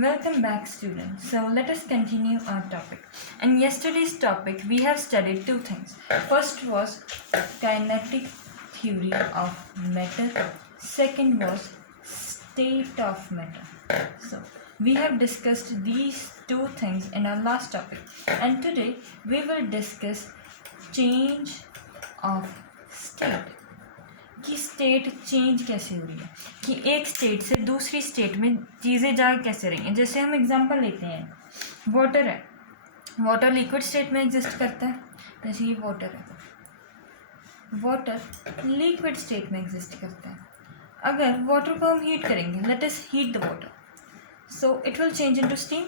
Welcome back, students. So let us continue our topic. In yesterday's topic, we have studied two things. First was kinetic theory of matter. Second was state of matter. So we have discussed these two things in our last topic, and today we will discuss change of state. कि state change कैसे हो रही है, कि एक state से दूसरी state में चीज़ें जा कैसे रही हैं. जैसे हम एग्जांपल लेते हैं, वाटर है. वाटर लिक्विड स्टेट में एग्जिस्ट करता है. जैसे ये वाटर है, वाटर लिक्विड स्टेट में एग्जिस्ट करता है. अगर वाटर को हम हीट करेंगे, let us heat the water, so it will change into steam.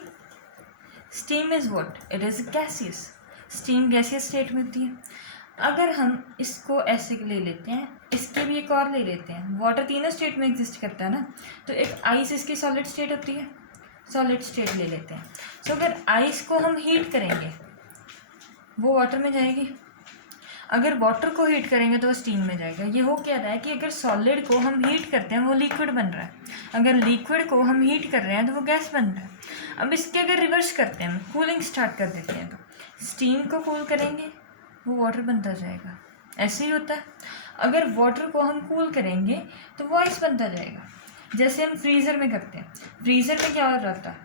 Steam is what? It is gaseous. Steam gaseous state में होती है. अगर हम इसको ऐसे ले लेते हैं, इसके भी एक और ले लेते हैं. वाटर तीनों स्टेट में एग्जिस्ट करता है ना, तो एक आइस इसकी सॉलिड स्टेट होती है. सॉलिड स्टेट ले लेते हैं. सो अगर आइस को हम हीट करेंगे, वो वाटर में जाएगी. अगर वाटर को हीट करेंगे तो वो स्टीम में जाएगा. ये हो क्या रहा है कि अगर सॉलिड को हम हीट करते हैं वो लिक्विड बन रहा है. अगर लिक्विड को हम हीट कर रहे हैं तो वो गैस बन रहा है. अब इसके अगर रिवर्स करते हैं, कूलिंग स्टार्ट कर देते हैं, तो स्टीम को कूल करेंगे, वो वाटर बनता जाएगा. ऐसे ही होता है. अगर वाटर को हम कूल करेंगे तो वो आइस बनता जाएगा. जैसे हम फ्रीज़र में करते हैं. फ्रीज़र में क्या हो जाता है?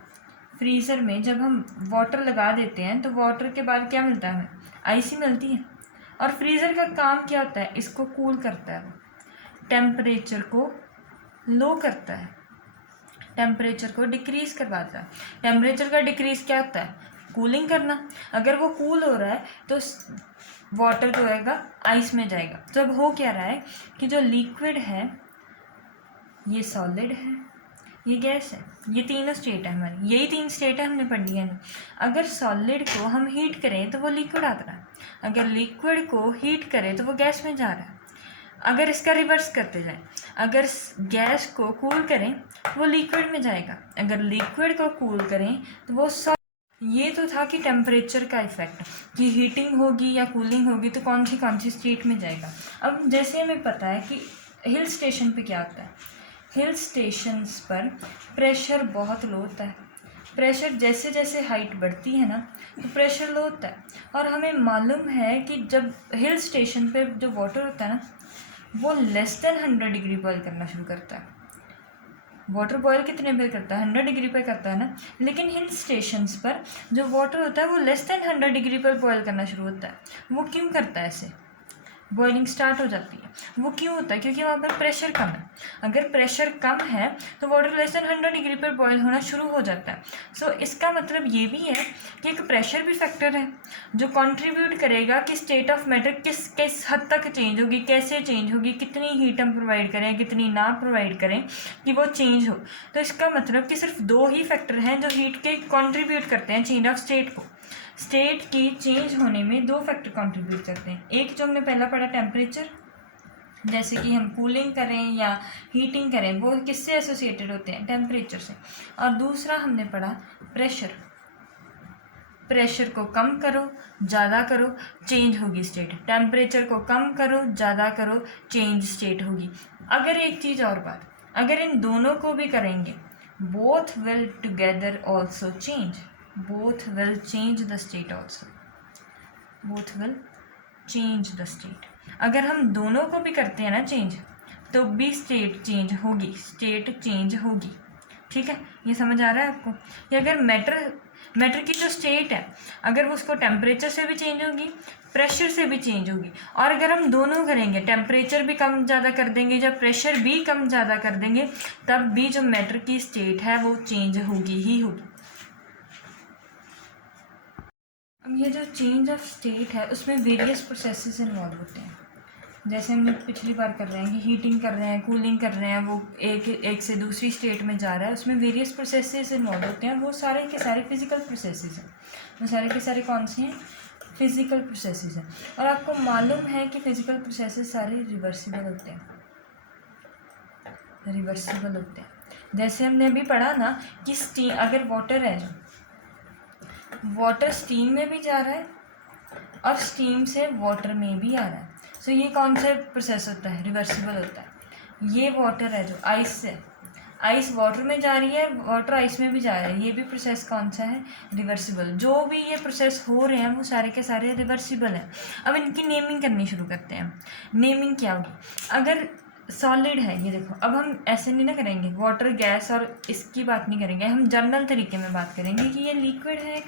फ्रीज़र में जब हम वाटर लगा देते हैं तो वाटर के बाद क्या मिलता है हमें? आइस ही मिलती है. और फ्रीज़र का काम क्या होता है? इसको कूल करता है. वो टेम्परेचर को लो करता है, टेम्परेचर को डिक्रीज़ करवाता है. टेम्परेचर का डिक्रीज़ क्या होता है? कूलिंग करना. अगर वो कूल हो रहा है तो वाटर जो होएगा आइस में जाएगा. तो अब हो क्या रहा है कि जो लिक्विड है, ये सॉलिड है, ये गैस है. ये तीनों स्टेट है हमारी. यही तीन स्टेट है, हमने पढ़ी है ना. अगर सॉलिड को हम हीट करें तो वो लिक्विड आ रहा है. अगर लिक्विड को हीट करें तो वो गैस में जा रहा है. अगर इसका रिवर्स करते जाएं, अगर गैस को कूल करें तो वो लिक्विड में जाएगा. अगर लिक्विड को कूल करें तो वो ये तो था कि टेम्परेचर का इफेक्ट, कि हीटिंग होगी या कूलिंग होगी तो कौन सी स्टेट में जाएगा. अब जैसे हमें पता है कि हिल स्टेशन पे क्या होता है, हिल स्टेशंस पर प्रेशर बहुत लो होता है. प्रेशर जैसे जैसे हाइट बढ़ती है ना, तो प्रेशर लो होता है. और हमें मालूम है कि जब हिल स्टेशन पे जो वाटर होता है ना, वो लेस देन 100 डिग्री बॉयल करना शुरू करता है. वाटर बॉयल कितने पे करता है? 100 डिग्री पे करता है ना. लेकिन हिल स्टेशंस पर जो वाटर होता है वो लेस देन 100 डिग्री पर बॉयल करना शुरू होता है. वो क्यों करता है? ऐसे बॉइलिंग स्टार्ट हो जाती है. वो क्यों होता है? क्योंकि वहाँ पर प्रेशर कम है. अगर प्रेशर कम है तो वाटर लेस देन 100 डिग्री पर बॉयल होना शुरू हो जाता है. सो इसका मतलब ये भी है कि एक प्रेशर भी फैक्टर है जो कंट्रीब्यूट करेगा कि स्टेट ऑफ मैटर किस हद तक चेंज होगी, कैसे चेंज होगी, कितनी हीट हम प्रोवाइड करें, कितनी ना प्रोवाइड करें कि वो चेंज हो. तो इसका मतलब कि सिर्फ दो ही फैक्टर हैं जो हीट के कंट्रीब्यूट करते हैं चेंज ऑफ स्टेट को. स्टेट की चेंज होने में दो फैक्टर कंट्रीब्यूट करते हैं. एक जो हमने पहला पढ़ा टेम्परेचर, जैसे कि हम कूलिंग करें या हीटिंग करें, वो किससे एसोसिएटेड होते हैं? टेम्परेचर से. और दूसरा हमने पढ़ा प्रेशर. प्रेशर को कम करो, ज़्यादा करो, चेंज होगी स्टेट. टेम्परेचर को कम करो, ज़्यादा करो, चेंज स्टेट होगी. अगर एक चीज़ और बात, अगर इन दोनों को भी करेंगे, both will together also change. both will change the state also. both will change the state. अगर हम दोनों को भी करते हैं ना चेंज, तो भी स्टेट चेंज होगी, स्टेट चेंज होगी. ठीक है, ये समझ आ रहा है आपको? कि अगर मैटर की जो स्टेट है, अगर वो उसको टेम्परेचर से भी चेंज होगी, प्रेशर से भी चेंज होगी. और अगर हम दोनों करेंगे, टेम्परेचर भी कम ज़्यादा कर देंगे या प्रेशर भी कम ज़्यादा कर देंगे, तब भी जो मैटर की स्टेट है वो चेंज होगी ही होगी. अब ये जो चेंज ऑफ स्टेट है उसमें वेरियस प्रोसेसेस इन्वॉल्व होते हैं. जैसे हम पिछली बार कर रहे हैं कि हीटिंग कर रहे हैं, कूलिंग कर रहे हैं, वो एक से दूसरी स्टेट में जा रहा है, उसमें वेरियस प्रोसेसेस इन्वॉल्व होते हैं. वो सारे के सारे फिजिकल प्रोसेसेस हैं. वो सारे के सारे कौन से हैं? फिजिकल प्रोसेसेस हैं. और आपको मालूम है कि फिजिकल प्रोसेसेस सारे रिवर्सिबल होते हैं. रिवर्सिबल होते हैं. जैसे हमने अभी पढ़ा ना कि स्टीम, अगर वाटर है, जो वाटर स्टीम में भी जा रहा है और स्टीम से वाटर में भी आ रहा है. सो ये कौन सा प्रोसेस होता है? रिवर्सिबल होता है. ये वाटर है जो आइस से, आइस वाटर में जा रही है, वाटर आइस में भी जा रहा है, ये भी प्रोसेस कौन सा है? रिवर्सिबल। जो भी ये प्रोसेस हो रहे हैं वो सारे के सारे रिवर्सिबल हैं। अब इनकी नेमिंग करनी शुरू करते हैं। नेमिंग क्या होगी? अगर सॉलिड है, ये देखो, अब हम ऐसे नहीं ना करेंगे वाटर गैस और इसकी बात नहीं करेंगे, हम जनरल तरीके में बात करेंगे कि ये लिक्विड है,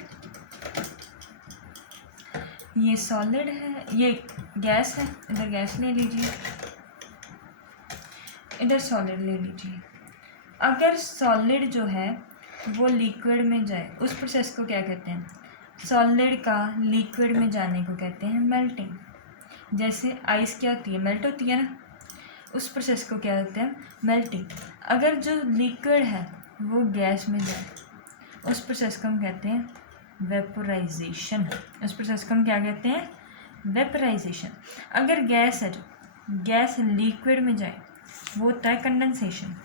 ये सॉलिड है, ये गैस है, इधर गैस ले लीजिए, इधर सॉलिड ले लीजिए। अगर सॉलिड जो है वो लिक्विड में जाए, उस प्रोसेस को क्या कहते हैं? सॉलिड का लिक्विड में जाने को कहते हैं मेल्टिंग। जैसे आइस क्या होती है? मेल्ट होती है ना, उस प्रोसेस को क्या कहते हैं? मेल्टिंग। अगर जो लिक्विड है वो गैस में जाए, उस प्रोसेस को हम कहते हैं वेपोराइजेशन। उस प्रोसेस को हम क्या कहते हैं? वेपोराइजेशन। अगर गैस है, जो गैस लिक्विड में जाए वो होता है कंडेंसेशन।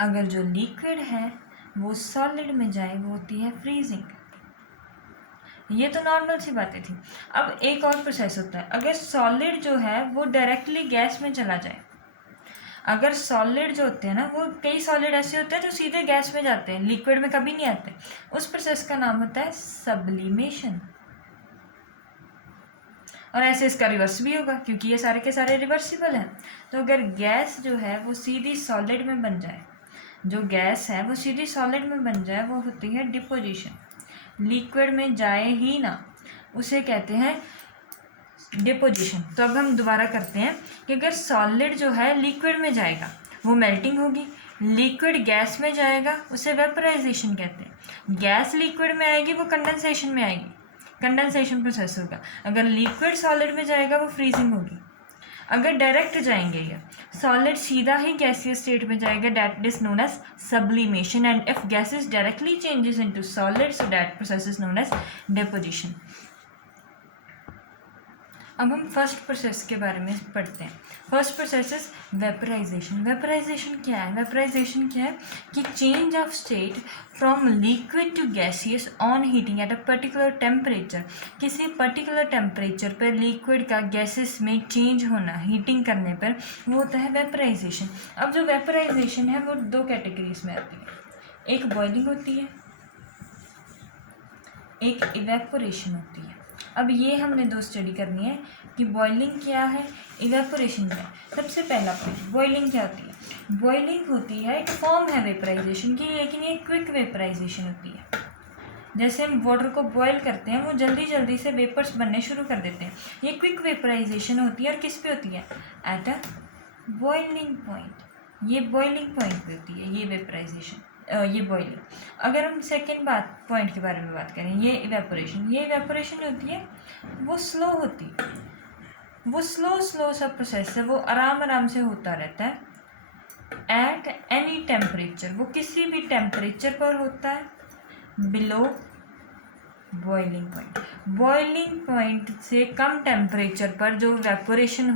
अगर जो लिक्विड है वो सॉलिड में जाए वो होती है फ्रीजिंग। ये तो नॉर्मल सी बातें थी। अब एक और प्रोसेस होता है, अगर सॉलिड जो है वो डायरेक्टली गैस में चला जाए। अगर सॉलिड जो होते हैं ना, वो कई सॉलिड ऐसे होते हैं जो सीधे गैस में जाते हैं, लिक्विड में कभी नहीं आते, उस प्रोसेस का नाम होता है सब्लिमेशन। और ऐसे इसका रिवर्स भी होगा, क्योंकि ये सारे के सारे रिवर्सिबल हैं। तो अगर गैस जो है वो सीधी सॉलिड में बन जाए, जो गैस है वो सीधी सॉलिड में बन जाए, वो होती है डिपोजिशन। लिक्विड में जाए ही ना, उसे कहते हैं डिपोजिशन। तो अब हम दोबारा करते हैं कि अगर सॉलिड जो है लिक्विड में जाएगा वो मेल्टिंग होगी, लिक्विड गैस में जाएगा उसे वेपोराइजेशन कहते हैं, गैस लिक्विड में आएगी वो कंडेंसेशन में आएगी, कंडेंसेशन प्रोसेस होगा। अगर लिक्विड सॉलिड में जाएगा वो फ्रीजिंग होगी। अगर डायरेक्ट जाएंगे ये सॉलिड सीधा ही गैसियस स्टेट में जाएगा, that is known as sublimation. And if gases directly changes into solid, so that process is known as deposition. अब हम फर्स्ट प्रोसेस के बारे में पढ़ते हैं। First process is vaporization. Vaporization क्या है? वेपोराइजेशन क्या है कि change of state from liquid to gaseous on heating at a particular temperature. किसी पर्टिकुलर टेम्परेचर पर लिक्विड का गैसेस में चेंज होना हीटिंग करने पर, वो होता है वेपोराइजेशन। अब जो वेपोराइजेशन है वो दो कैटेगरीज में आती है, एक बॉइलिंग होती है, एक इवेपोरेशन होती है। अब ये हमने दो स्टडी करनी है कि बॉइलिंग क्या है, इवेपोरेशन क्या है। सबसे पहला पॉइंट, बॉइलिंग क्या होती है? बॉइलिंग होती है एक फॉर्म है वेपोराइजेशन की, लेकिन ये क्विक वेपोराइजेशन होती है। जैसे हम वाटर को बॉयल करते हैं, वो जल्दी जल्दी से वेपर्स बनने शुरू कर देते हैं, ये क्विक वेपोराइजेशन होती है। और किस पे होती है? At a boiling point. ये बॉइलिंग पॉइंट पे होती है ये वेपोराइजेशन, ये बॉइलिंग। अगर हम सेकेंड पॉइंट के बारे में बात करें, ये इवेपोरेशन। ये इवेपोरेशन होती है वो स्लो होती है, वो स्लो सा प्रोसेस है, वो आराम से होता रहता है एट एनी टेम्परेचर। वो किसी भी टेम्परेचर पर होता है below boiling point. Boiling point से कम टेम्परेचर पर जो वेपोराइजेशन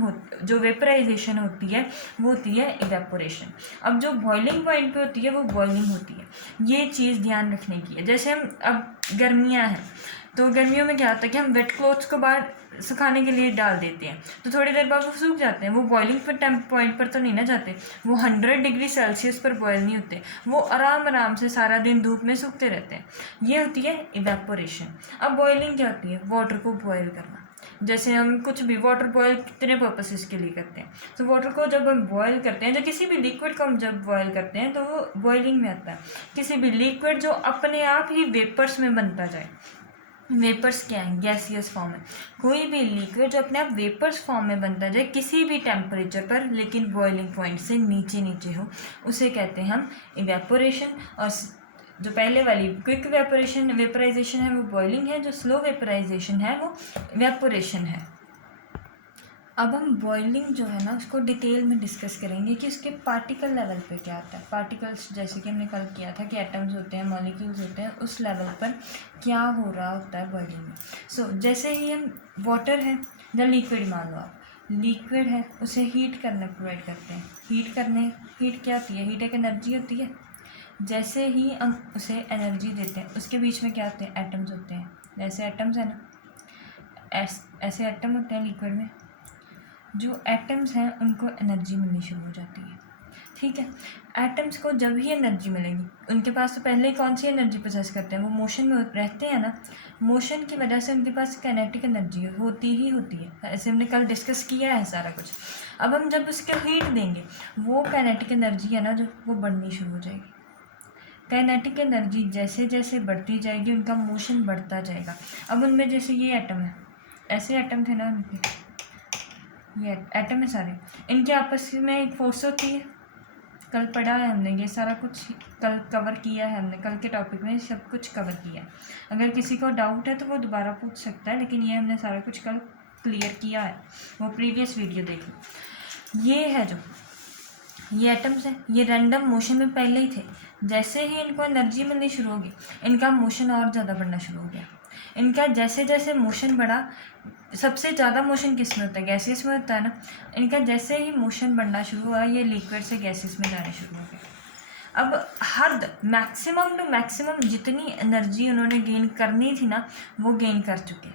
होती है वो होती है इवेपोरेशन। अब जो बॉइलिंग पॉइंट पे होती है वो बॉइलिंग होती है। ये चीज़ ध्यान रखने की है। जैसे हम, अब गर्मियाँ हैं तो गर्मियों में क्या होता है कि हम वेट क्लोथ्स को बाहर सुखाने के लिए डाल देते हैं, तो थोड़ी देर बाद वो सूख जाते हैं। वो बॉइलिंग पॉइंट पर तो नहीं ना जाते, वो 100 डिग्री सेल्सियस पर बॉयल नहीं होते, वो आराम से सारा दिन धूप में सूखते रहते हैं। ये होती है इवेपोरेशन। अब बॉइलिंग क्या होती है? वाटर को बॉयल करना। जैसे हम कुछ भी, वाटर बॉयल कितने पर्पसेस के लिए करते हैं? तो वाटर को जब हम बॉयल करते हैं, जब किसी भी लिक्विड को हम जब बॉयल करते हैं तो वो बॉइलिंग में आता है। किसी भी लिक्विड जो अपने आप ही वेपर्स में बनता जाए, वेपर्स क्या है? गैसियस फॉर्म है। कोई भी लिक्विड जो अपने आप वेपर्स फॉर्म में बनता जाए किसी भी टेम्परेचर पर, लेकिन बॉइलिंग पॉइंट से नीचे हो, उसे कहते हैं हम इवेपोरेशन। और जो पहले वाली क्विक वेपोराइजेशन है वो बॉइलिंग है, जो स्लो वेपोराइजेशन है वो इवेपोरेशन है। अब हम बॉइलिंग जो है ना उसको डिटेल में डिस्कस करेंगे कि उसके पार्टिकल लेवल पे क्या आता है। पार्टिकल्स जैसे कि हमने कल किया था कि एटम्स होते हैं, मॉलिक्यूल्स होते हैं, उस लेवल पर क्या हो रहा होता है बॉइलिंग में। सो जैसे ही हम, वाटर है या लिक्विड, मान लो आप लिक्विड है, उसे हीट करना प्रोवाइड करते हैं। हीट क्या होती है? हीट एक एनर्जी होती है। जैसे ही हम उसे एनर्जी देते हैं, उसके बीच में क्या होते हैं? एटम्स होते हैं। जैसे एटम्स है ना, ऐसे एटम होते हैं लिक्विड में। जो एटम्स हैं उनको एनर्जी मिलनी शुरू हो जाती है। ठीक है, एटम्स को जब ही एनर्जी मिलेगी, उनके पास तो पहले ही कौन सी एनर्जी प्रोसेस करते हैं, वो मोशन में रहते हैं ना, मोशन की वजह से उनके पास काइनेटिक एनर्जी होती ही होती है। ऐसे हमने कल डिस्कस किया है सारा कुछ। अब हम जब उसके हीट देंगे, वो काइनेटिक एनर्जी है ना जो, वो बढ़नी शुरू हो जाएगी। काइनेटिक एनर्जी जैसे जैसे बढ़ती जाएगी उनका मोशन बढ़ता जाएगा। अब उनमें जैसे ये एटम है, ऐसे एटम थे ना उनके, ये एटम है सारे, इनके आपस में एक फोर्स होती है। कल पढ़ा है हमने ये सारा कुछ, कल कवर किया है हमने, कल के टॉपिक में सब कुछ कवर किया है। अगर किसी को डाउट है तो वो दोबारा पूछ सकता है, लेकिन ये हमने सारा कुछ कल क्लियर किया है, वो प्रीवियस वीडियो देख लो। ये है जो ये एटम्स हैं, ये रैंडम मोशन में पहले ही थे। जैसे ही इनको एनर्जी मिलनी शुरू होगी, इनका मोशन और ज़्यादा बढ़ना शुरू हो गया। इनका जैसे जैसे मोशन बढ़ा, सबसे ज़्यादा मोशन किस में होता है, गैसेस में होता है ना। इनका जैसे ही मोशन बढ़ना शुरू हुआ, ये लिक्विड से गैसेस में जाने शुरू हो गए। अब हद मैक्सिमम टू मैक्सिमम जितनी एनर्जी उन्होंने गेन करनी थी ना, वो गेन कर चुके,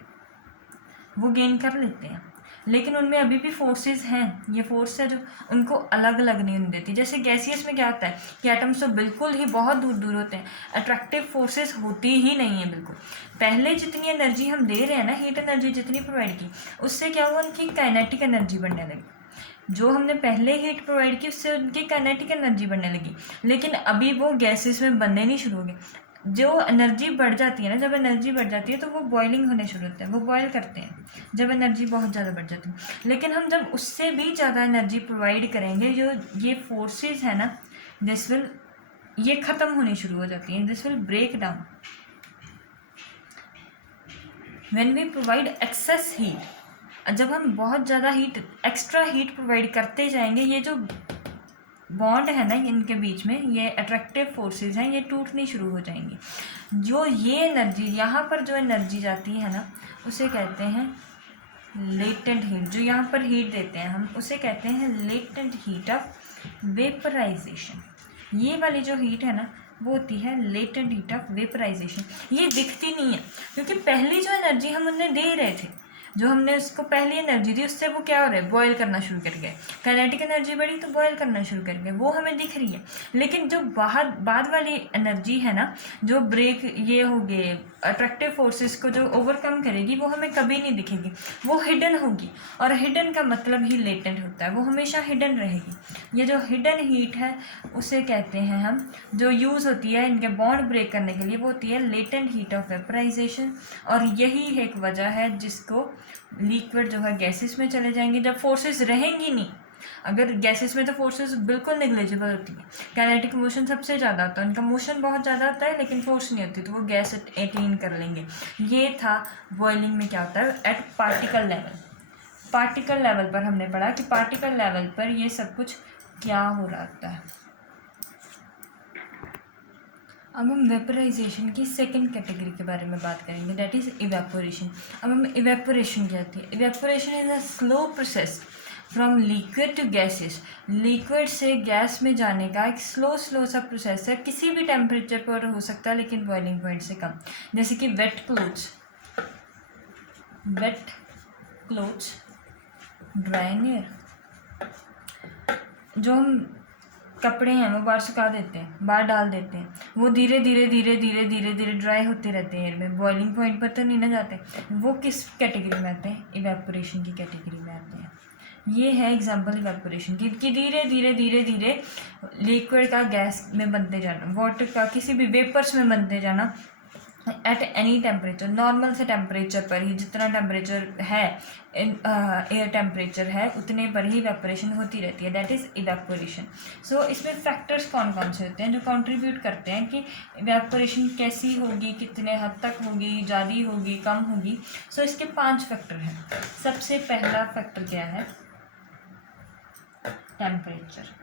वो गेन कर लेते हैं। लेकिन उनमें अभी भी फोर्सेस हैं, ये फोर्स है जो उनको अलग अलग नहीं होने देती। जैसे गैसियस में क्या होता है कि एटम्स तो बिल्कुल ही बहुत दूर दूर होते हैं, अट्रैक्टिव फोर्सेस होती ही नहीं है बिल्कुल। पहले जितनी एनर्जी हम दे रहे हैं ना, हीट एनर्जी जितनी प्रोवाइड की, उससे क्या हुआ, उनकी काइनेटिक एनर्जी बढ़ने लगी। जो हमने पहले हीट प्रोवाइड की, उससे उनकी काइनेटिक एनर्जी बढ़ने लगी। लेकिन अभी वो गैसेस में बनने नहीं शुरू हो गए। जो एनर्जी बढ़ जाती है ना, जब एनर्जी बढ़ जाती है तो वो बॉइलिंग होने शुरू होते हैं, वो बॉयल करते हैं जब एनर्जी बहुत ज़्यादा बढ़ जाती है। लेकिन हम जब उससे भी ज़्यादा एनर्जी प्रोवाइड करेंगे, जो ये फोर्सेस है ना, दिस विल, ये ख़त्म होनी शुरू हो जाती हैं, this will break down when we provide excess heat. जब हम बहुत ज़्यादा हीट, एक्स्ट्रा हीट प्रोवाइड करते जाएंगे, ये जो बॉन्ड है ना इनके बीच में, ये अट्रैक्टिव फोर्सेस हैं, ये टूटनी शुरू हो जाएंगी। जो ये एनर्जी, यहाँ पर जो एनर्जी जाती है ना, उसे कहते हैं लेटेंट हीट। जो यहाँ पर हीट देते हैं हम, उसे कहते हैं लेटेंट हीट ऑफ वेपराइजेशन। ये वाली जो हीट है ना, वो होती है लेटेंट हीट ऑफ वेपराइजेशन। ये दिखती नहीं है, क्योंकि पहली जो एनर्जी हम उन्हें दे रहे थे, जो हमने उसको पहली एनर्जी दी, उससे वो क्या हो रहा है, बॉयल करना शुरू कर गए। काइनेटिक एनर्जी बढ़ी तो बॉयल करना शुरू कर गए, वो हमें दिख रही है। लेकिन जो बाहर बाद वाली एनर्जी है ना, जो ब्रेक ये हो गए, अट्रैक्टिव फोर्सेस को जो ओवरकम करेगी, वो हमें कभी नहीं दिखेगी, वो हिडन होगी। और हिडन का मतलब ही लेटेंट होता है, वो हमेशा हिडन रहेगी। ये जो हिडन हीट है, उसे कहते हैं हम, जो यूज़ होती है इनके बॉन्ड ब्रेक करने के लिए, वो होती है लेटेंट हीट ऑफ वेपराइजेशन। और यही एक वजह है जिसको लिक्विड जो है गैसेस में चले जाएंगे जब फोर्सेस रहेंगी नहीं। अगर गैसेस में तो फोर्सेस बिल्कुल नेग्लिजिबल होती है, काइनेटिक मोशन सबसे ज़्यादा होता है, उनका मोशन बहुत ज़्यादा होता है लेकिन फोर्स नहीं होती, तो वो गैस अटेन कर लेंगे। ये था बॉइलिंग में क्या होता है at particle level. Particle level पर हमने पढ़ा कि पार्टिकल लेवल पर ये सब कुछ क्या हो रहा होता है। अब हम वेपराइजेशन की सेकंड कैटेगरी के बारे में बात करेंगे, दैट इज़ इवेपोरेशन। अब हम इवेपोरेशन क्या होती है, evaporation is a slow process from liquid to gases. Liquid से गैस में जाने का एक स्लो सा प्रोसेस है, किसी भी टेम्परेचर पर हो सकता है लेकिन बॉइलिंग पॉइंट से कम। जैसे कि वेट क्लोथ्स ड्राई एयर, जो हम कपड़े हैं वो बाहर सुखा देते हैं, बाहर डाल देते हैं, वो धीरे धीरे ड्राई होते रहते हैं एयर में, बॉइलिंग पॉइंट पर तो नहीं ना जाते। वो किस कैटेगरी में आते हैं, इवेपोरेशन की कैटेगरी में आते हैं। ये है एग्जांपल इवेपोरेशन की, कि धीरे धीरे लिक्विड का गैस में बनते जाना, वाटर का किसी भी वेपर्स में बनते जाना एट एनी टेम्परेचर, नॉर्मल से टेम्परेचर पर ही, जितना टेम्परेचर है एयर टेम्परेचर है उतने पर ही इवेपोरेशन होती रहती है, दैट इज़ इवेपोरेशन। सो इसमें फैक्टर्स कौन कौन से होते हैं जो कंट्रीब्यूट करते हैं कि इवेपोरेशन कैसी होगी, कितने हद तक होगी, ज़्यादा होगी, कम होगी। सो इसके 5 फैक्टर हैं। सबसे पहला फैक्टर क्या है, temperature.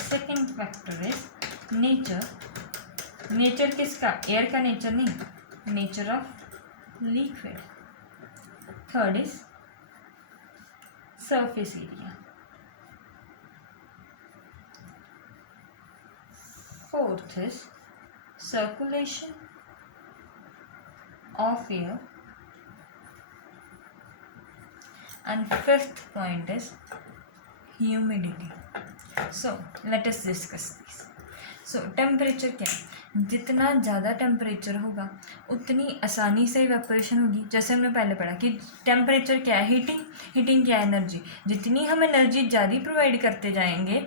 Second factor is nature. Nature किसका, एयर का नेचर नहीं, nature of liquid. Third is surface area. Fourth is circulation of air and fifth point is humidity. So let us discuss this. So temperature क्या है? जितना ज़्यादा temperature होगा उतनी आसानी से इवेपोरेशन होगी. जैसे हमने पहले पढ़ा कि टेम्परेचर क्या है? हीटिंग. हीटिंग क्या है? एनर्जी. जितनी हम एनर्जी ज़्यादा प्रोवाइड करते जाएंगे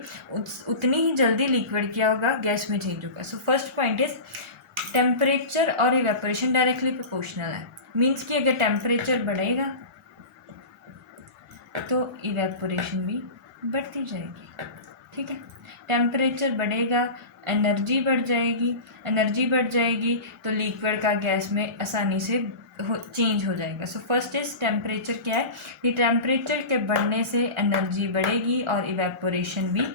उतनी ही जल्दी लिक्विड क्या होगा? गैस में चेंज होगा. So first point is temperature और इवेपोरेशन डायरेक्टली प्रोपोर्शनल है. मीन्स कि अगर टेम्परेचर बढ़ेगा तो इवेपोरेशन भी बढ़ती जाएगी. ठीक है. टेम्परेचर बढ़ेगा, एनर्जी बढ़ जाएगी. एनर्जी बढ़ जाएगी तो लिक्विड का गैस में आसानी से चेंज हो जाएगा. सो फर्स्ट इज टेम्परेचर क्या है कि टेम्परेचर के बढ़ने से एनर्जी बढ़ेगी और इवेपोरेशन भी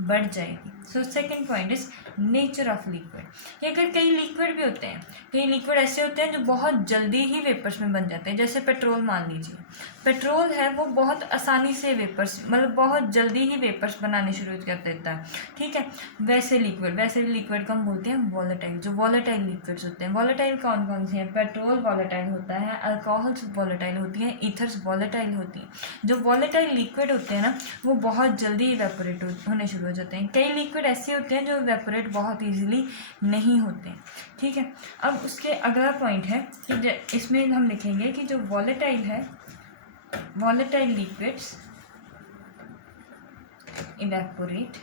बढ़ जाएगी. So second point is nature of liquid. कि अगर कई लिक्विड भी होते हैं, कई लिक्विड ऐसे होते हैं जो बहुत जल्दी ही वेपर्स में बन जाते हैं. जैसे पेट्रोल मान लीजिए. पेट्रोल है वो बहुत आसानी से वेपर्स मतलब बहुत जल्दी ही वेपर्स बनाने शुरू कर देता है. ठीक है. वैसे लिक्विड को हम बोलते हैं वॉलेटाइल. जो वॉलेटाइल लिक्विड्स होते हैं, वॉलेटाइल कौन कौन से हैं? पेट्रोल वॉलेटाइल होता है, अल्कोहल्स वॉलेटाइल होती हैं, ईथर्स वॉलेटाइल होती हैं. जो वॉलेटाइल लिक्विड होते हैं ना वो बहुत जल्दी इवेपोरेट होने शुरू हो जाते हैं. कई लिक्विड ऐसे होते हैं जो इवेपोरेट बहुत ईजिली नहीं होते हैं. ठीक है. अब उसके अगला पॉइंट है कि इसमें हम लिखेंगे कि जो वॉलेटाइल है, volatile liquids evaporate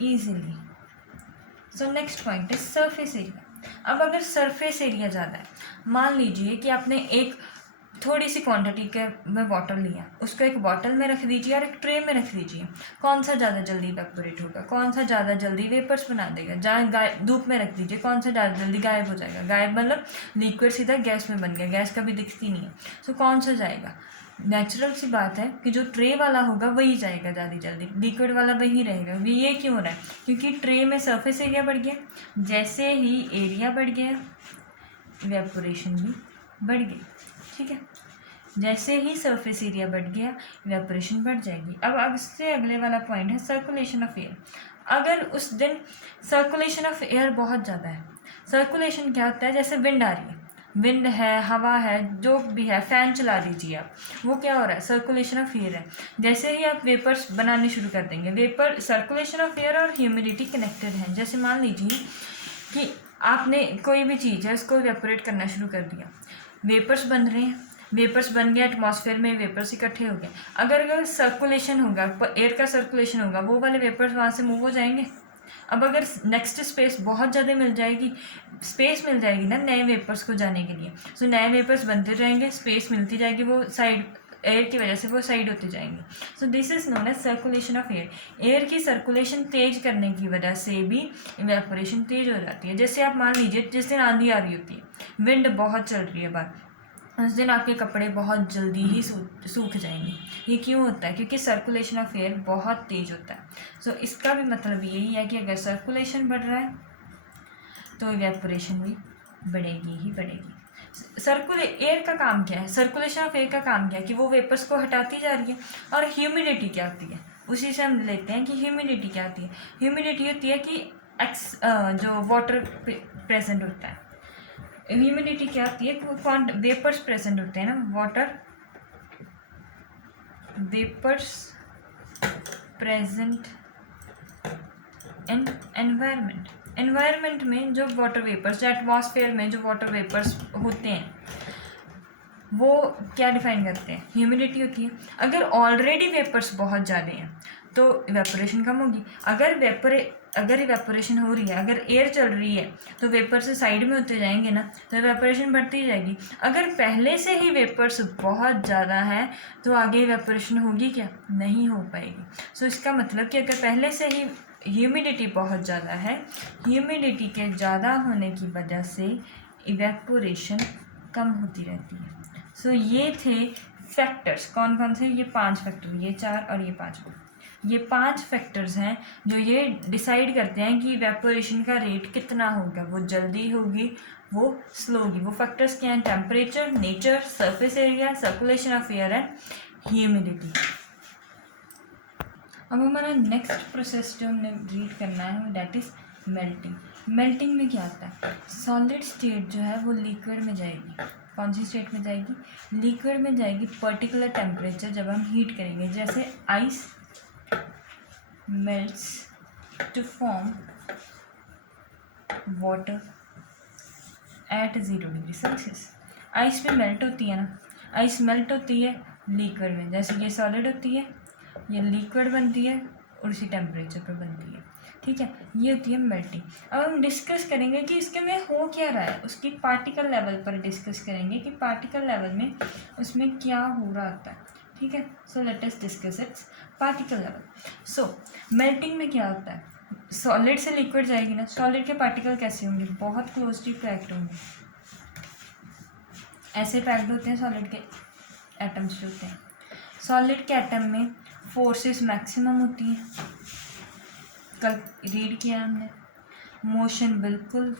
easily. So next point is surface area. अब अगर सरफेस एरिया ज़्यादा है, मान लीजिए कि आपने एक थोड़ी सी क्वांटिटी के में वाटर लिया, उसको एक बॉटल में रख दीजिए और एक ट्रे में रख दीजिए. कौन सा ज़्यादा जल्दी इवेपोरेट होगा? कौन सा ज़्यादा जल्दी वेपर्स बना देगा? जहाँ धूप में रख दीजिए, कौन सा ज़्यादा जल्दी गायब हो जाएगा? गायब मतलब लिक्विड सीधा गैस में बन गया, गैस कभी दिखती नहीं है. सो कौन सा जाएगा? नेचुरल सी बात है कि जो ट्रे वाला होगा वही जाएगा ज़्यादा जल्दी, लिक्विड वाला वही रहेगा. ये क्यों हो रहा है? क्योंकि ट्रे में सरफेस एरिया बढ़ गया. जैसे ही एरिया बढ़ गया इवेपोरेशन भी बढ़ गई. ठीक है. जैसे ही सरफेस एरिया बढ़ गया इवेपोरेशन बढ़ जाएगी. अब इससे अगले वाला पॉइंट है सर्कुलेशन ऑफ एयर. अगर उस दिन सर्कुलेशन ऑफ एयर बहुत ज़्यादा है, सर्कुलेशन क्या होता है? जैसे विंड आ रही है, विंड है, हवा है, जो भी है, फ़ैन चला दीजिए आप, वो क्या हो रहा है? सर्कुलेशन ऑफ एयर है. जैसे ही आप वेपर्स बनाने शुरू कर देंगे, वेपर सर्कुलेशन ऑफ एयर और ह्यूमिडिटी कनेक्टेड हैं. जैसे मान लीजिए कि आपने कोई भी चीज़ है उसको इवेपोरेट करना शुरू कर दिया, वेपर्स बन रहे हैं, वेपर्स बन गया, एटमॉस्फेयर में वेपर्स इकट्ठे हो गए. अगर सर्कुलेशन होगा, एयर का सर्कुलेशन होगा, वो वाले वेपर्स वहाँ से मूव हो जाएंगे. अब अगर नेक्स्ट स्पेस बहुत ज़्यादा मिल जाएगी, स्पेस मिल जाएगी ना नए वेपर्स को जाने के लिए. सो नए वेपर्स बनते रहेंगे, स्पेस मिलती जाएगी, वो साइड एयर की वजह से वो साइड होती जाएंगी. So this is known as circulation of air. Air की सर्कुलेशन तेज करने की वजह से भी इवेपोरेशन तेज हो जाती है. जैसे आप मान लीजिए जिस दिन आंधी आ रही होती है, विंड बहुत चल रही है बाहर, उस दिन आपके कपड़े बहुत जल्दी ही सूख जाएंगे. ये क्यों होता है? क्योंकि सर्कुलेशन ऑफ एयर बहुत तेज़ होता है. सो इसका भी मतलब यही है कि अगर सर्कुलेशन बढ़ रहा है तो इवेपोरेशन भी बढ़ेगी ही बढ़ेगी. एयर का काम क्या है? सर्कुलेशन ऑफ एयर का काम क्या है? कि वो वेपर्स को हटाती जा रही है. और ह्यूमिडिटी क्या होती है? उसी से हम लेते हैं कि ह्यूमिडिटी क्या होती है. ह्यूमिडिटी होती है कि जो वाटर प्रेजेंट होता है. ह्यूमिडिटी क्या होती है? वेपर्स प्रेजेंट होते हैं ना, water vapours present in environment. Environment में जो वाटर वेपर्स, जो एटमॉस्फेयर में जो वाटर वेपर्स होते हैं वो क्या डिफाइन करते हैं? ह्यूमिडिटी होती है. अगर ऑलरेडी वेपर्स बहुत ज़्यादा हैं तो इवेपोरेशन कम होगी. अगर इवेपोरेशन हो रही है, अगर एयर चल रही है तो वेपर से साइड में होते जाएंगे ना, तो इवेपोरेशन बढ़ती जाएगी. अगर पहले से ही वेपर्स बहुत ज़्यादा हैं तो आगे इवेपोरेशन होगी क्या? नहीं हो पाएगी. सो इसका मतलब कि अगर पहले से ही ह्यूमिडिटी बहुत ज़्यादा है, ह्यूमिडिटी के ज़्यादा होने की वजह से इवेपोरेशन कम होती रहती है. सो ये थे फैक्टर्स. कौन कौन से? ये 5 फैक्टर, ये 4 और ये 5. ये 5 फैक्टर्स हैं जो ये डिसाइड करते हैं कि इवेपोरेशन का रेट कितना होगा. वो जल्दी होगी, वो स्लो होगी. वो फैक्टर्स क्या हैं? Temperature, nature, surface area, circulation of air and humidity. अब हमारा नेक्स्ट प्रोसेस जो हमने रीड करना है दैट इज़ मेल्टिंग. मेल्टिंग में क्या होता है? सॉलिड स्टेट जो है वो लिक्विड में जाएगी. कौन सी स्टेट में जाएगी, लिक्विड में जाएगी पर्टिकुलर टेम्परेचर जब हम हीट करेंगे। जैसे ice melts to form water at 0 degree Celsius. Ice में मेल्ट होती है ना, आइस मेल्ट होती है लिक्विड में, जैसे ये सॉलिड होती है, ये लिक्विड बनती है और उसी टेम्परेचर पर बनती है, ठीक है। ये होती है मेल्टिंग। अब हम डिस्कस करेंगे कि इसके में हो क्या रहा है, उसकी पार्टिकल लेवल पर डिस्कस करेंगे कि पार्टिकल लेवल में उसमें क्या हो रहा होता है, ठीक है। So let us discuss its particle level. So melting में क्या होता है, सॉलिड से लिक्विड जाएगी ना, सॉलिड के पार्टिकल कैसे होंगे, बहुत क्लोजली पैक्ड होंगे, ऐसे पैक्ड होते हैं सॉलिड के एटम्स जो होते हैं। सॉलिड के एटम में फोर्सेस मैक्सिमम होती हैं, कल रीड किया हमने। मोशन बिल्कुल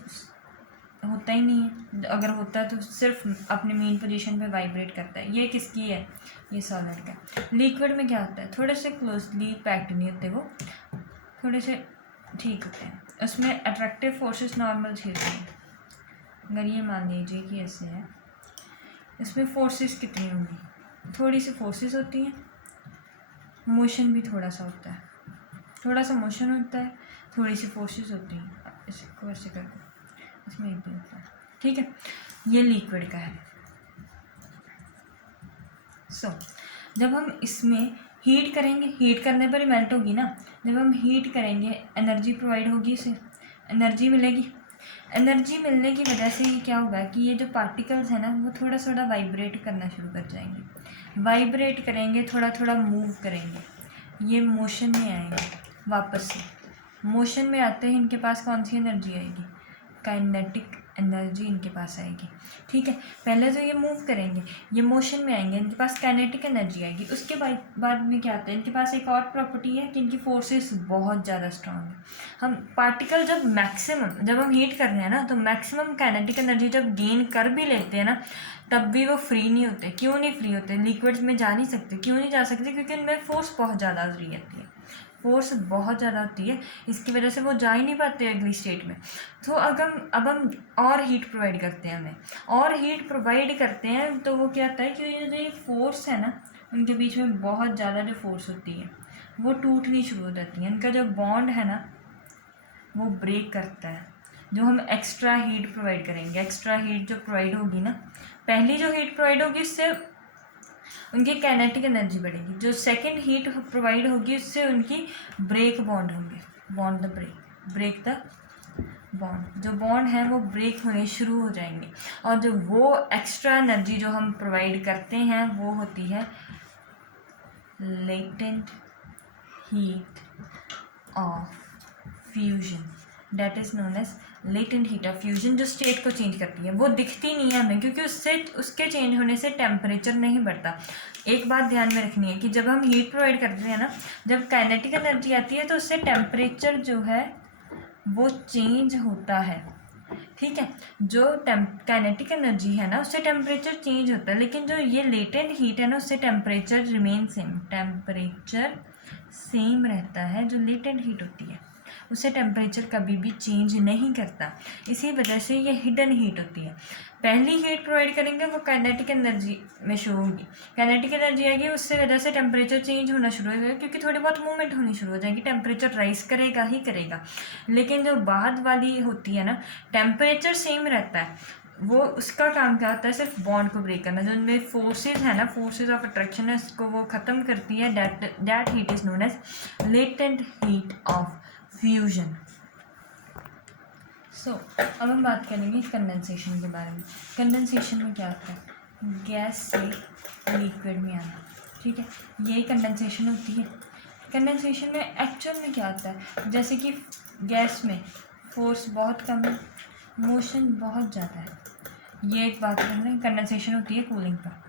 होता ही नहीं है, अगर होता है तो सिर्फ अपनी मेन पोजीशन पे वाइब्रेट करता है। ये किसकी है, ये सॉलिड का। लिक्विड में क्या होता है, थोड़े से क्लोजली पैक्ड नहीं होते, वो थोड़े से ठीक होते हैं, उसमें अट्रैक्टिव फोर्सेस नॉर्मल सी होती हैं। अगर ये मान लीजिए कि ऐसे है, इसमें फोर्सेस कितनी होंगी, थोड़ी सी फोर्सेस होती हैं, मोशन भी थोड़ा सा होता है, थोड़ा सा मोशन होता है, थोड़ी सी फोर्सेस होती हैं। इसको ऐसे कर दो, इसमें एक भी होता है, ठीक है। ये लिक्विड का है। सो जब हम इसमें हीट करेंगे, हीट करने पर ही मेल्ट होगी ना, जब हम हीट करेंगे एनर्जी प्रोवाइड होगी, इसे एनर्जी मिलेगी। एनर्जी मिलने की वजह से ये क्या होगा कि ये जो पार्टिकल्स हैं ना, वो थोड़ा थोड़ा वाइब्रेट करना शुरू कर जाएंगे। वाइब्रेट करेंगे, थोड़ा थोड़ा मूव करेंगे, ये मोशन में आएंगे। वापस से मोशन में आते हैं, इनके पास कौन सी एनर्जी आएगी, काइनेटिक एनर्जी इनके पास आएगी, ठीक है। पहले तो ये मूव करेंगे, ये मोशन में आएंगे, इनके पास काइनेटिक एनर्जी आएगी। उसके बाद में क्या आता है, इनके पास एक और प्रॉपर्टी है कि इनकी फोर्सेस बहुत ज़्यादा स्ट्रांग है। हम पार्टिकल जब मैक्सिमम, जब हम हीट कर रहे हैं ना, तो मैक्सिमम काइनेटिक एनर्जी जब गेन कर भी लेते हैं ना, तब भी वो फ्री नहीं होते। क्यों नहीं फ्री होते, लिक्विड्स में जा नहीं सकते। क्यों नहीं जा सकते, क्योंकि इनमें फोर्स बहुत ज़्यादा रहती है, फोर्स बहुत ज़्यादा होती है, इसकी वजह से वो जा ही नहीं पाते अगली स्टेट में। तो अब हम और हीट प्रोवाइड करते हैं, हमें और हीट प्रोवाइड करते हैं, तो वो क्या होता है कि ये जो फोर्स है ना, उनके बीच में बहुत ज़्यादा जो फोर्स होती है वो टूटनी शुरू हो जाती है। इनका जो बॉन्ड है ना, वो ब्रेक करता है। जो हम एक्स्ट्रा हीट प्रोवाइड करेंगे, एक्स्ट्रा हीट जो प्रोवाइड होगी ना, पहली जो हीट प्रोवाइड होगी उससे उनकी काइनेटिक एनर्जी बढ़ेगी, जो सेकंड हीट प्रोवाइड होगी उससे उनकी ब्रेक बॉन्ड होंगे, bond the break the bond, जो बॉन्ड है वो ब्रेक होने शुरू हो जाएंगे। और जो वो एक्स्ट्रा एनर्जी जो हम प्रोवाइड करते हैं वो होती है latent heat of fusion, that is known as latent heat of fusion, जो स्टेट को चेंज करती है। वो दिखती नहीं है हमें, क्योंकि उसके चेंज होने से टेम्परेचर नहीं बढ़ता। एक बात ध्यान में रखनी है कि जब हम हीट प्रोवाइड करते हैं ना, जब काइनेटिक एनर्जी आती है तो उससे टेम्परेचर जो है वो चेंज होता है, ठीक है। जो काइनेटिक एनर्जी है ना, उससे टेम्परेचर चेंज होता है, लेकिन जो ये लेटेंट हीट है ना, उससे temperature remain same, temperature same रहता है। जो लेटेंट हीट होती है उससे टेम्परेचर कभी भी चेंज नहीं करता, इसी वजह से ये हिडन हीट होती है। पहली हीट प्रोवाइड करेंगे वो काइनेटिक एनर्जी में शो होगी, काइनेटिक एनर्जी आएगी, उससे वजह से टेम्परेचर चेंज होना शुरू हो जाएगा, क्योंकि थोड़ी बहुत मूवमेंट होनी शुरू हो जाएगी, टेम्परेचर राइज करेगा ही करेगा। लेकिन जो बाद वाली होती है ना, टेम्परेचर सेम रहता है, वो उसका काम क्या होता है, सिर्फ बॉन्ड को ब्रेक करना। जो उनमें फोर्सेज है ना, फोर्सेज ऑफ अट्रैक्शन है, उसको वो ख़त्म करती है। That heat is known as latent heat of fusion. So अब हम बात करेंगे कंडेंसेशन के बारे में। कंडेंसेशन में क्या होता है, गैस से लिक्विड में आना, ठीक है, यही कंडेंसेशन होती है। कंडेंसेशन में एक्चुअल में क्या होता है, जैसे कि गैस में फोर्स बहुत कम है, मोशन बहुत ज़्यादा है। ये एक बात है, कंडेंसेशन होती है कूलिंग पर,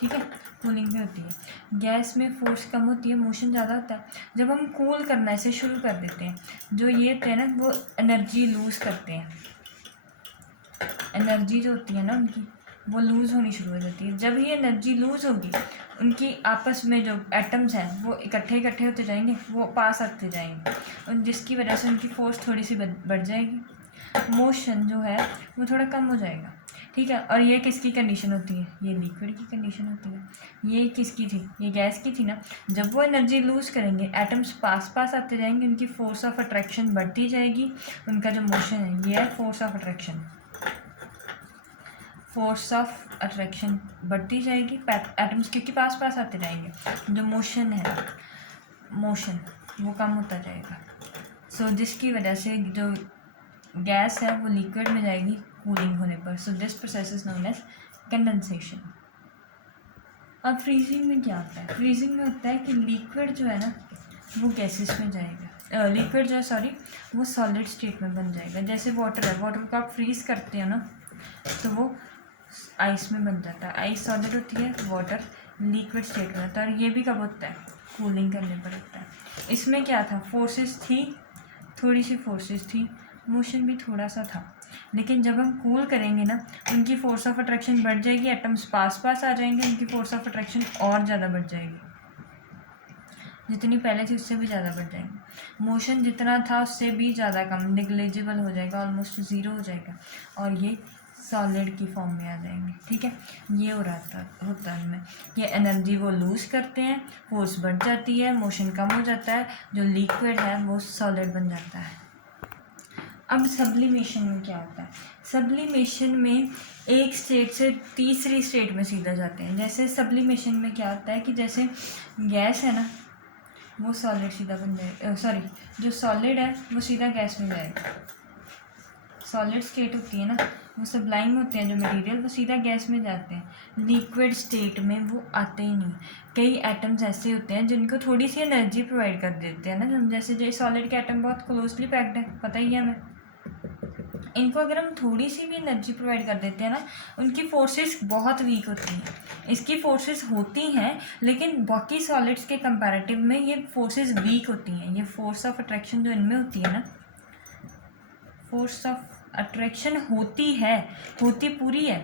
ठीक है, कूलिंग में होती है। गैस में फोर्स कम होती है, मोशन ज़्यादा होता है। जब हम कूल करना ऐसे शुरू कर देते हैं, जो ये होते हैं ना, वो एनर्जी लूज़ करते हैं। एनर्जी जो होती है ना उनकी, वो लूज़ होनी शुरू हो जाती है। जब ये एनर्जी लूज़ होगी, उनकी आपस में जो एटम्स हैं वो इकट्ठे होते जाएंगे, वो पास आते जाएंगे, और जिसकी वजह से उनकी फोर्स थोड़ी सी बढ़ जाएगी, मोशन जो है वो थोड़ा कम हो जाएगा। ठीक है। और ये किसकी कंडीशन होती है, ये लिक्विड की कंडीशन होती है। ये किसकी थी, ये गैस की थी ना। जब वो एनर्जी लूज़ करेंगे, एटम्स पास पास आते जाएंगे, उनकी फोर्स ऑफ अट्रैक्शन बढ़ती जाएगी, उनका जो मोशन है ये है force of attraction. Force of attraction बढ़ती जाएगी, एटम्स क्योंकि पास पास आते जाएंगे, जो मोशन है, मोशन वो कम होता जाएगा। सो जिसकी वजह से जो गैस है वो लिक्विड में जाएगी कूलिंग होने पर। So this process is known as condensation. अब फ्रीजिंग में क्या होता है, फ्रीजिंग में होता है कि लिक्विड जो है ना वो गैसेस में जाएगा, लिक्विड जो है सॉरी वो सॉलिड स्टेट में बन जाएगा। जैसे वाटर है, वाटर को आप फ्रीज करते हो ना तो वो आइस में बन जाता है। आइस सॉलिड होती है, वाटर लिक्विड स्टेट में होता है। और ये भी कब होता है, कूलिंग करने पर होता है। इसमें क्या था, फोर्सेस थी, थोड़ी सी फोर्सेस थी, मोशन भी थोड़ा सा था। लेकिन जब हम कूल करेंगे ना, उनकी फोर्स ऑफ अट्रैक्शन बढ़ जाएगी, एटम्स पास पास आ जाएंगे, उनकी फोर्स ऑफ अट्रैक्शन और ज़्यादा बढ़ जाएगी, जितनी पहले थी उससे भी ज़्यादा बढ़ जाएंगी। मोशन जितना था उससे भी ज़्यादा कम, निग्लेजिबल हो जाएगा, ऑलमोस्ट ज़ीरो हो जाएगा, और ये सॉलिड की फॉर्म में आ जाएंगे। ठीक है, ये हो रहा होता है इनमें, ये एनर्जी वो लूज़ करते हैं, फोर्स बढ़ जाती है, मोशन कम हो जाता है, जो लिक्विड है वो सॉलिड बन जाता है। अब सब्लिमेशन में क्या होता है, सब्लिमेशन में एक स्टेट से तीसरी स्टेट में सीधा जाते हैं। जैसे सब्लिमेशन में क्या होता है कि जैसे गैस है ना वो सॉलिड सीधा बन जाएगा, सॉरी जो सॉलिड है वो सीधा गैस में जाएगा। सॉलिड स्टेट होती है ना, वो सब्लाइम होते हैं जो मटेरियल, वो सीधा गैस में जाते हैं। लिक्विड स्टेट में वो आते ही नहीं। कई एटम्स ऐसे होते हैं जिनको थोड़ी सी एनर्जी प्रोवाइड कर देते हैं ना, जैसे जो सॉलिड के एटम बहुत क्लोजली पैक्ड है, पता ही है हमें, इनको अगर हम थोड़ी सी भी एनर्जी प्रोवाइड कर देते हैं ना, उनकी फोर्सेस बहुत वीक होती हैं। इसकी फोर्सेस होती हैं लेकिन बाकी सॉलिड्स के कंपैरेटिव में ये फोर्सेस वीक होती हैं। ये फोर्स ऑफ अट्रैक्शन जो इनमें होती है ना, फोर्स ऑफ अट्रैक्शन होती है, होती पूरी है,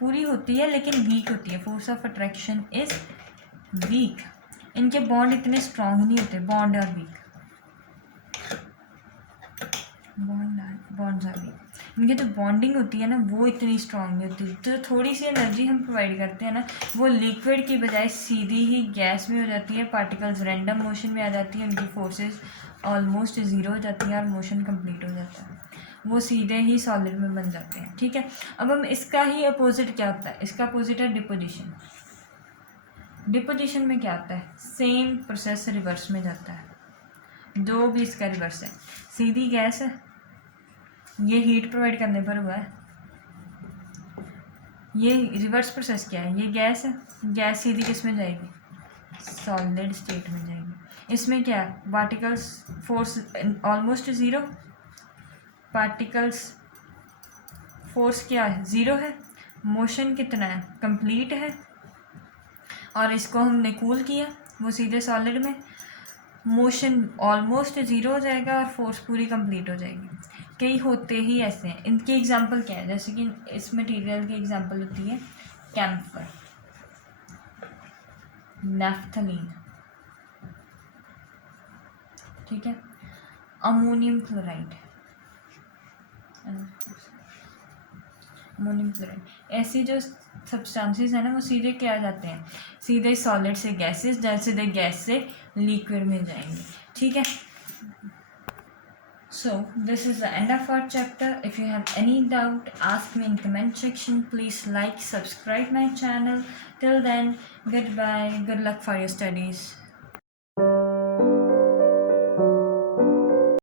पूरी होती है लेकिन वीक होती है। Force of attraction is weak. इनके बॉन्ड इतने स्ट्रांग नहीं होते, bond are weak, bonds are weak. इनकी जो बॉन्डिंग होती है ना वो इतनी स्ट्रांग नहीं होती। तो थोड़ी सी एनर्जी हम प्रोवाइड करते हैं ना, वो लिक्विड की बजाय सीधी ही गैस में हो जाती है, पार्टिकल्स रैंडम मोशन में आ जाती है, उनकी फोर्सेस ऑलमोस्ट ज़ीरो हो जाती है और मोशन कंप्लीट हो जाता है, वो सीधे ही सॉलिड में बन जाते हैं। ठीक है, अब हम इसका ही अपोजिट क्या होता है, इसका अपोजिट है डिपोजिशन। डिपोजिशन में क्या होता है, सेम प्रोसेस रिवर्स में जाता है, जो भी इसका रिवर्स है। सीधी गैस है, ये हीट प्रोवाइड करने पर हुआ है, ये रिवर्स प्रोसेस क्या है, ये गैस है, गैस सीधी किस में जाएगी, सॉलिड स्टेट में जाएगी। इसमें क्या है, particles force almost zero, particles force क्या है, ज़ीरो है, मोशन कितना है, कंप्लीट है, और इसको हमने कूल किया, वो सीधे सॉलिड में, मोशन ऑलमोस्ट ज़ीरो हो जाएगा और फोर्स पूरी कंप्लीट हो जाएगी। कई होते ही ऐसे हैं। इनके एग्जांपल क्या है, जैसे कि इस मटेरियल की एग्जांपल होती है कैम्फर, नैफ्थलीन, ठीक है, अमोनियम क्लोराइड, अमोनियम क्लोराइड, ऐसी जो सब्सटेंसेस हैं ना वो सीधे क्या जाते हैं, सीधे सॉलिड से गैसेस, सीधे गैस से लिक्विड में जाएंगे। ठीक है, so this is the end of our chapter. If you have any doubt, ask me in comment section. Please like, subscribe my channel. Till then, goodbye, good luck for your studies.